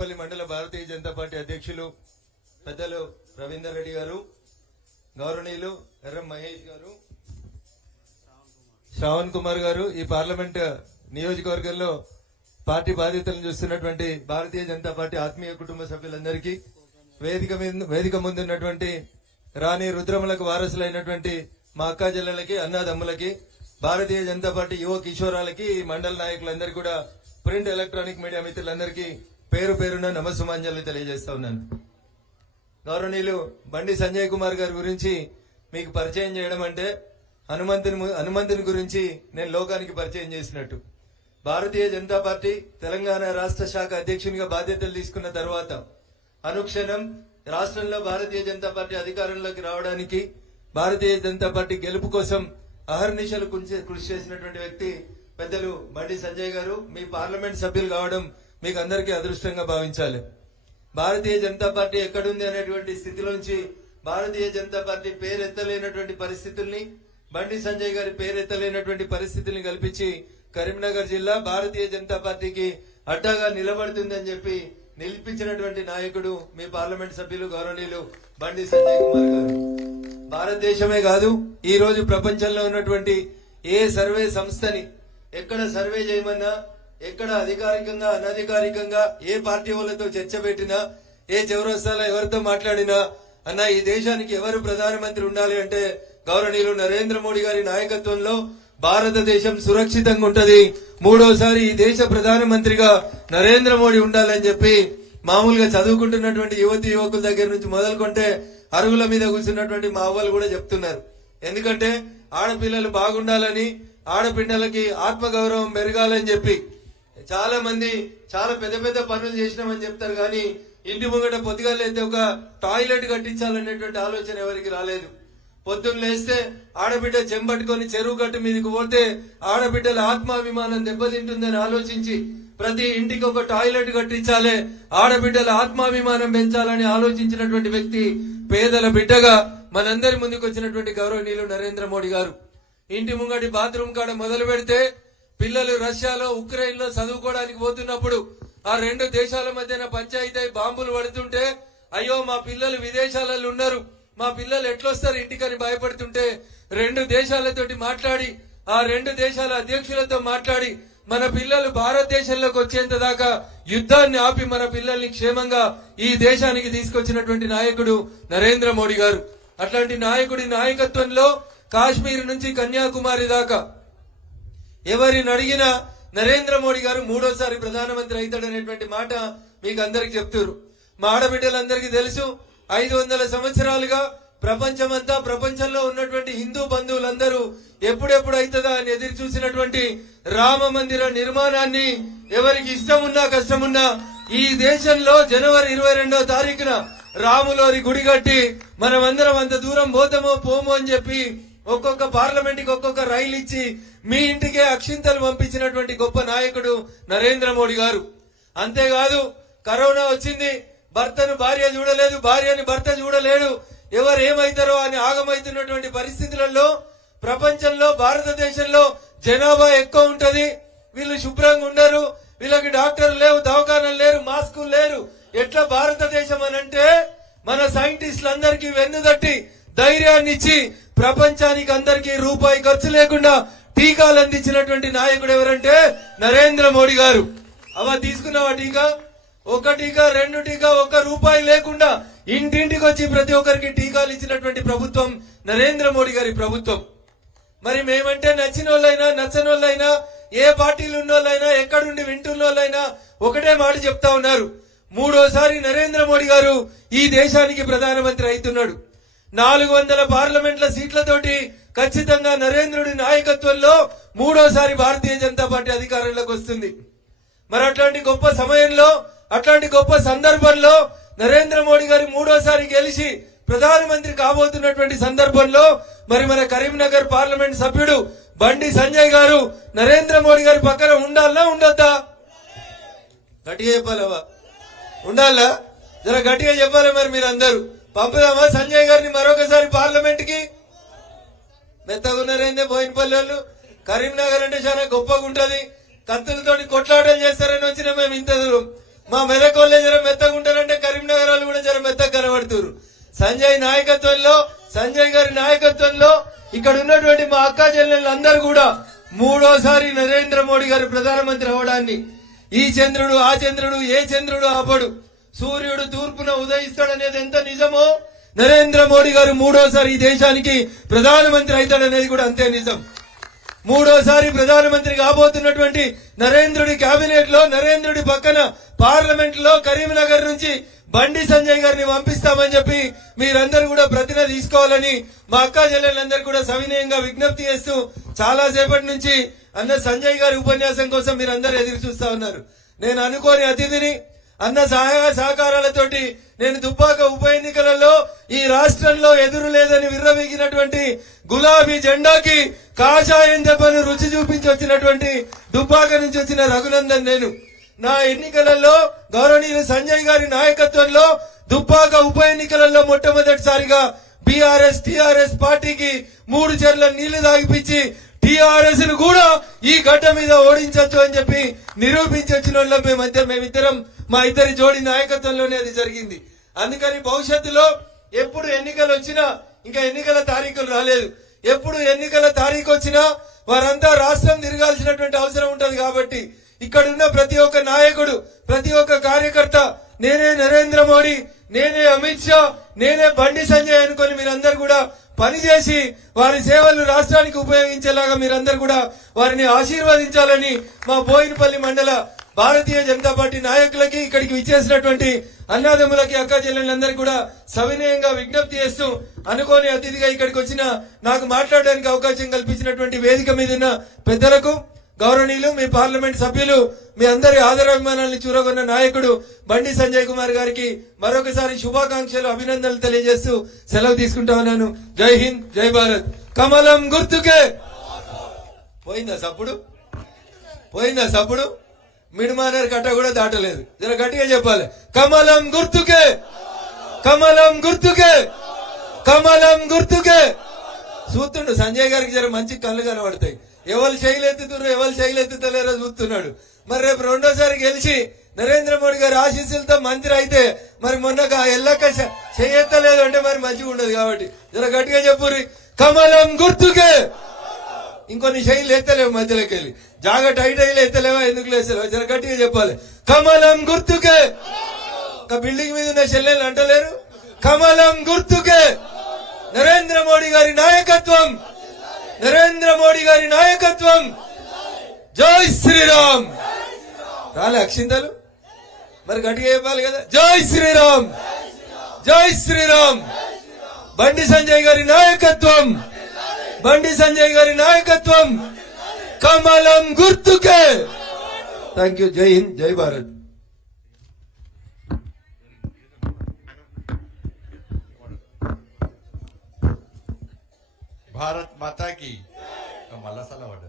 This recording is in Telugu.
పల్లి మండల భారతీయ జనతా పార్టీ అధ్యక్షులు పెద్దలు రవీందర్ రెడ్డి గారు, గౌరవనీయులు ఎర్రం మహేష్ గారు, శ్రావణ్ కుమార్ గారు, ఈ పార్లమెంట్ నియోజకవర్గంలో పార్టీ బాధ్యతలను చూస్తున్నటువంటి భారతీయ జనతా పార్టీ ఆత్మీయ కుటుంబ సభ్యులందరికీ, వేదిక ముందున్నటువంటి రాణి రుద్రములకు వారసులైనటువంటి మా అక్కా చెల్లెలకి, అన్నాదమ్ములకి, భారతీయ జనతా పార్టీ యువ కిషోరాలకి, మండల నాయకులందరికీ కూడా, ప్రింట్ ఎలక్ట్రానిక్ మీడియా మిత్రులందరికీ పేరు పేరున నమస్సుమాంజలు తెలియజేస్తా ఉన్నాను. గౌరవనీయులు బండి సంజయ్ కుమార్ గారి గురించి మీకు పరిచయం చేయడం అంటే హనుమంతుని గురించి నేను లోకానికి పరిచయం చేసినట్టు. భారతీయ జనతా పార్టీ తెలంగాణ రాష్ట్ర శాఖ అధ్యక్షునిగా బాధ్యతలు తీసుకున్న తర్వాత అనుక్షణం రాష్ట్రంలో భారతీయ జనతా పార్టీ అధికారంలోకి రావడానికి, భారతీయ జనతా పార్టీ గెలుపు కోసం అహర్నిశలు కృషి చేసినటువంటి వ్యక్తి పెద్దలు బండి సంజయ్ గారు. మీ పార్లమెంట్ సభ్యులు కావడం మీకు అందరికీ అదృష్టంగా భావించాలి. భారతీయ జనతా పార్టీ ఎక్కడుంది అనేటువంటి స్థితిలోంచి భారతీయ జనతా పార్టీ పేరెత్తలేనటువంటి పరిస్థితుల్ని, బండి సంజయ్ గారి పేరెత్తలేనటువంటి పరిస్థితుల్ని కల్పించి కరీంనగర్ జిల్లా భారతీయ జనతా పార్టీకి అడ్డాగా నిలబడుతుందని చెప్పి నిలిపించినటువంటి నాయకుడు మీ పార్లమెంట్ సభ్యులు గౌరవనీయులు బండి సంజయ్ కుమార్ గారు. భారతదేశమే కాదు, ఈ రోజు ప్రపంచంలో ఉన్నటువంటి ఏ సర్వే సంస్థని ఎక్కడ సర్వే చేయమన్నా, ఎక్కడ అధికారికంగా అనధికారికంగా ఏ పార్టీ వాళ్ళతో చర్చ పెట్టినా, ఏ చౌరస్తాలో ఎవరితో మాట్లాడినా, అన్న ఈ దేశానికి ఎవరు ప్రధానమంత్రి ఉండాలి అంటే గౌరవనీయులు నరేంద్ర మోడీ గారి నాయకత్వంలో భారతదేశం సురక్షితంగా ఉంటది, మూడోసారి ఈ దేశ ప్రధానమంత్రిగా నరేంద్ర మోడీ ఉండాలని చెప్పి మామూలుగా చదువుకుంటున్నటువంటి యువకుల దగ్గర నుంచి మొదలుకుంటే అరుగుల మీద కూర్చున్నటువంటి మా అవ్వలు కూడా చెప్తున్నారు. ఎందుకంటే ఆడపిల్లలు బాగుండాలని, ఆడపిల్లలకి ఆత్మగౌరవం పెరగాలని చెప్పి చాలా మంది చాలా పెద్ద పెద్ద పనులు చేసినామని చెప్తారు, కానీ ఇంటి ముంగట పొద్దుగా లేతే ఒక టాయిలెట్ కట్టించాలనేటువంటి ఆలోచన ఎవరికి రాలేదు. పొద్దున్న లేస్తే ఆడబిడ్డ చెంబట్టుకొని చెరువు గట్టు మీదకి పోతే ఆడబిడ్డల ఆత్మాభిమానం దెబ్బతింటుందని ఆలోచించి ప్రతి ఇంటికి ఒక టాయిలెట్ కట్టించాలి, ఆడబిడ్డల ఆత్మాభిమానం పెంచాలని ఆలోచించినటువంటి వ్యక్తి, పేదల బిడ్డగా మనందరి ముందుకు వచ్చినటువంటి గౌరవనీయులు నరేంద్ర మోడీ గారు. ఇంటి ముంగటి బాత్రూమ్ కాడ మొదలు పెడితే పిల్లలు రష్యాలో, ఉక్రెయిన్ లో చదువుకోవడానికి పోతున్నప్పుడు ఆ రెండు దేశాల మధ్యన పంచాయతీ బాంబులు పడుతుంటే, అయ్యో మా పిల్లలు విదేశాలలో ఉన్నారు, మా పిల్లలు ఎట్లొస్తారు ఇంటికని భయపడుతుంటే రెండు దేశాలతోటి మాట్లాడి, ఆ రెండు దేశాల అధ్యక్షులతో మాట్లాడి మన పిల్లలు భారతదేశంలోకి వచ్చేంత దాకా యుద్ధాన్ని ఆపి మన పిల్లల్ని క్షేమంగా ఈ దేశానికి తీసుకొచ్చినటువంటి నాయకుడు నరేంద్ర మోడీ గారు. అట్లాంటి నాయకుడి నాయకత్వంలో కాశ్మీర్ నుంచి కన్యాకుమారి దాకా ఎవరిని అడిగినా నరేంద్ర మోడీ గారు మూడోసారి ప్రధానమంత్రి అవుతాడనేటువంటి మాట మీకు అందరికి చెప్తారు. మా ఆడబిడ్డలందరికీ తెలుసు, 500 సంవత్సరాలుగా ప్రపంచంలో ఉన్నటువంటి హిందూ బంధువులందరూ ఎప్పుడెప్పుడు అవుతుందా అని ఎదురు చూసినటువంటి రామ మందిర నిర్మాణాన్ని ఎవరికి ఇష్టం ఉన్నా కష్టమున్నా ఈ దేశంలో జనవరి 22వ తారీఖున రాములోరి గుడి కట్టి మనమందరం అంత దూరం పోతామో పోమో అని చెప్పి ఒక్కొక్క పార్లమెంట్ కి ఒక్కొక్క రైలు ఇచ్చి మీ ఇంటికే అక్షింతలు పంపించినటువంటి గొప్ప నాయకుడు నరేంద్ర మోడీ గారు. అంతేకాదు, కరోనా వచ్చింది, భర్తను భార్య చూడలేదు, భార్యని భర్త చూడలేడు, ఎవరు ఏమైతారో అని ఆగమైతున్నటువంటి పరిస్థితులలో ప్రపంచంలో భారతదేశంలో జనాభా ఎక్కువ ఉంటది, వీళ్ళు శుభ్రంగా ఉండరు, వీళ్ళకి డాక్టర్లు లేవు, దవాఖానాలు లేరు, మాస్కులు లేరు. ఎట్లా భారతదేశం అనంటే మన సైంటిస్టులందరికీ వెన్నుదట్టి ధైర్యాన్ని ఇచ్చి ప్రపంచానికి అందరికీ రూపాయి ఖర్చు లేకుండా టీకాలు అందించినటువంటి నాయకుడు ఎవరంటే నరేంద్ర మోడీ గారు. అవ తీసుకున్నావా టీకా? ఒక టీకా, 2 టీకా, 1 రూపాయి లేకుండా ఇంటింటికి వచ్చి ప్రతి ఒక్కరికి టీకాలు ఇచ్చినటువంటి ప్రభుత్వం నరేంద్ర మోడీ గారి ప్రభుత్వం. మరి మేమంటే నచ్చిన వాళ్ళైనా నచ్చని వాళ్ళైనా, ఏ పార్టీలు ఉన్నోళ్ళైనా, ఎక్కడుండి వింటున్నోళ్ళైనా ఒకటే మాట చెప్తా ఉన్నారు, మూడోసారి నరేంద్ర మోడీ గారు ఈ దేశానికి ప్రధానమంత్రి అవుతున్నాడు. 400 పార్లమెంట్ల సీట్లతోటి ఖచ్చితంగా నరేంద్రుడి నాయకత్వంలో మూడోసారి భారతీయ జనతా పార్టీ అధికారంలోకి వస్తుంది. మరి అట్లాంటి గొప్ప సమయంలో, అట్లాంటి గొప్ప సందర్భంలో నరేంద్ర మోడీ గారు మూడోసారి గెలిచి ప్రధానమంత్రి కాబోతున్నటువంటి సందర్భంలో మరి మన కరీంనగర్ పార్లమెంట్ సభ్యుడు బండి సంజయ్ గారు నరేంద్ర మోడీ గారి పక్కన ఉండాలా ఉండొద్దా? గట్టిగా చెప్పాలవా? ఉండాలా? జర గట్టిగా చెప్పాలి. మరి మీరు అందరూ పంపుదామా సంజయ్ గారిని మరొకసారి పార్లమెంట్ కి? మెత్తగున్నారైందే బోయినపల్లి వాళ్ళు. కరీంనగర్ అంటే చాలా గొప్పగా ఉంటది, కత్తులతోటి కొట్లాటలు చేస్తారని వచ్చినా మేము ఇంత దూరం. మా మెదక్ వాళ్ళే జర మెత్తగా ఉంటారంటే కరీంనగర్ వాళ్ళు కూడా జర మెత్తగా కనబడుతున్నారు. సంజయ్ నాయకత్వంలో, సంజయ్ గారి నాయకత్వంలో ఇక్కడ ఉన్నటువంటి మా అక్కా చెల్లెళ్ళందరూ కూడా మూడోసారి నరేంద్ర మోడీ గారు ప్రధానమంత్రి అవడాన్ని, ఈ చంద్రుడు ఆ చంద్రుడు ఏ చంద్రుడు ఆపడు, సూర్యుడు తూర్పున ఉదయిస్తాడనేది ఎంత నిజమో నరేంద్ర మోడీ గారు మూడోసారి ఈ దేశానికి ప్రధానమంత్రి అవుతాడనేది కూడా అంతే నిజం. మూడోసారి ప్రధానమంత్రి కాబోతున్నటువంటి నరేంద్రుడి కేబినెట్ లో, నరేంద్రుడి పక్కన పార్లమెంట్ లో కరీంనగర్ నుంచి బండి సంజయ్ గారిని పంపిస్తామని చెప్పి మీరందరూ కూడా ప్రతిన తీసుకోవాలని మా అక్కా చెల్లెలందరూ కూడా సవినయంగా విజ్ఞప్తి చేస్తూ, చాలా సేపటి నుంచి అన్న సంజయ్ గారి ఉపన్యాసం కోసం మీరందరూ ఎదురు చూస్తా ఉన్నారు. నేను అనుకోని అతిథిని, అన్న సహాయ సహకారాలతోటి నేను దుబ్బాక ఉప ఎన్నికలలో ఈ రాష్ట్రంలో ఎదురు లేదని విర్రవీగినటువంటి గులాబీ జెండాకి కాషాయం దెబ్బను రుచి చూపించి వచ్చినటువంటి దుబ్బాక నుంచి వచ్చిన రఘునందన్ నేను. నా ఎన్నికలలో గౌరవనీయులు సంజయ్ గారి నాయకత్వంలో దుబ్బాక ఉప ఎన్నికలలో మొట్టమొదటిసారిగా బీఆర్ఎస్ టీఆర్ఎస్ పార్టీకి 3 చెర్ల నీళ్లు తాగిపించి టీఆర్ఎస్ ను కూడా ఈ గడ్డ మీద ఓడించవచ్చు అని చెప్పి నిరూపించి వచ్చిన వాళ్ళం మేమిద్దరం, మా ఇద్దరి జోడి నాయకత్వంలోనే అది జరిగింది. అందుకని భవిష్యత్తులో ఎప్పుడు ఎన్నికలు వచ్చినా, ఇంకా ఎన్నికల తారీఖులు రాలేదు, ఎప్పుడు ఎన్నికల తారీఖు వచ్చినా వారంతా రాష్ట్రం తిరగాల్సినటువంటి అవసరం ఉంటది. కాబట్టి ఇక్కడున్న ప్రతి ఒక్క నాయకుడు, ప్రతి ఒక్క కార్యకర్త నేనే నరేంద్ర మోడీ, నేనే అమిత్ షా, నేనే బండి సంజయ్ అనుకుని మీరందరూ కూడా పనిచేసి వారి సేవలు రాష్ట్రానికి ఉపయోగించేలాగా మీరందరూ కూడా వారిని ఆశీర్వదించాలని మా బోయినపల్లి మండల భారతీయ జనతా పార్టీ నాయకులకి, ఇక్కడికి విచ్చేసినటువంటి అన్నాదమ్ములకి, అక్కా చెల్లెళ్ళందరికీ కూడా సవినయంగా విజ్ఞప్తి చేస్తూ, అనుకోని అతిథిగా ఇక్కడికి వచ్చిన నాకు మాట్లాడడానికి అవకాశం కల్పించినటువంటి వేదిక మీద ఉన్న పెద్దలకు, గౌరవనీయులు మీ పార్లమెంట్ సభ్యులు, మీ అందరి ఆదరాభిమానాన్ని చూరగొన్న నాయకుడు బండి సంజయ్ కుమార్ గారికి మరొకసారి శుభాకాంక్షలు, అభినందనలు తెలియజేస్తూ సెలవు తీసుకుంటా ఉన్నాను. జై హింద్, జై భారత్. కమలం గుర్తుకే. పోయిందా సప్పుడు? పోయిందా సప్పుడు? మిడిమానర్ కట్ట కూడా దాటలేదు. జర గట్టిగా చెప్పాలి. కమలం గుర్తుకే, కమలం గుర్తుకే, కమలం గుర్తుకే. చూస్తుండు సంజయ్ గారికి జర మంచి కళ్ళు కనబడతాయి. ఎవరు చేయలెత్తుతున్నారు, ఎవరు చేయలెత్తుతలేరో చూస్తున్నాడు. మరి రేపు రెండోసారి గెలిచి నరేంద్ర మోడీ గారి ఆశీస్సులతో మంత్రి అయితే మరి మొన్న ఎల్లక్క చేయెత్తలేదు అంటే మరి మంచిగా ఉండదు. కాబట్టి జర గట్టిగా చెప్పుర్రి. కమలం గుర్తుకే. ఇంకొన్ని శైలి ఎత్తలేవు, మధ్యలోకి వెళ్ళి జాగా టైట్ అయ్యి ఎత్తలేవా, ఎందుకు లేస్తలేవా, జర గట్టిగా చెప్పాలి. కమలం గుర్తుకే. ఒక బిల్డింగ్ మీద ఉన్న చెల్లెలు అంటలేరు. కమలం గుర్తుకే. నరేంద్ర మోడీ గారి నాయకత్వం, నరేంద్ర మోడీ గారి నాయకత్వం. జై శ్రీరామ్. రాలే అక్షింతలు? మరి గట్టిగా చెప్పాలి కదా. జై శ్రీరామ్, జై శ్రీరామ్. బండి సంజయ్ గారి నాయకత్వం, బండి సంజయ్ గారి నాయకత్వం. కమలం గుర్తుకే. Thank you. జై హింద్, జై భారత్. भारत माता की. మళ్ళా సలవాడు.